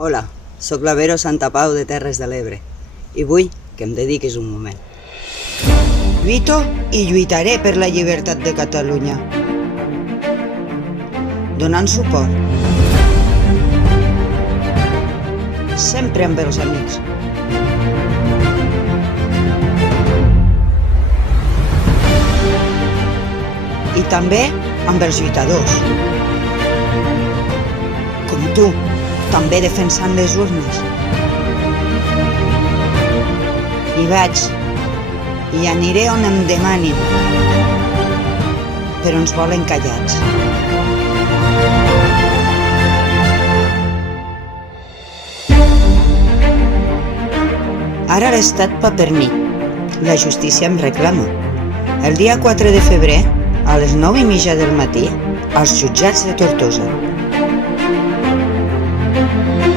Hola, sóc la Vero Santapau de Terres de l'Ebre i vull que em dediquis un moment. Lluito i lluitaré per la llibertat de Catalunya, donant suport, sempre amb els amics. I també amb els lluitadors, com tu, també defensant les urnes. I vaig, i aniré on em demanin, però ens volen callats. Ara l'Estat va per mi, la justícia em reclama. El dia 4 de febrer, a les 9:30 del matí, als jutjats de Tortosa.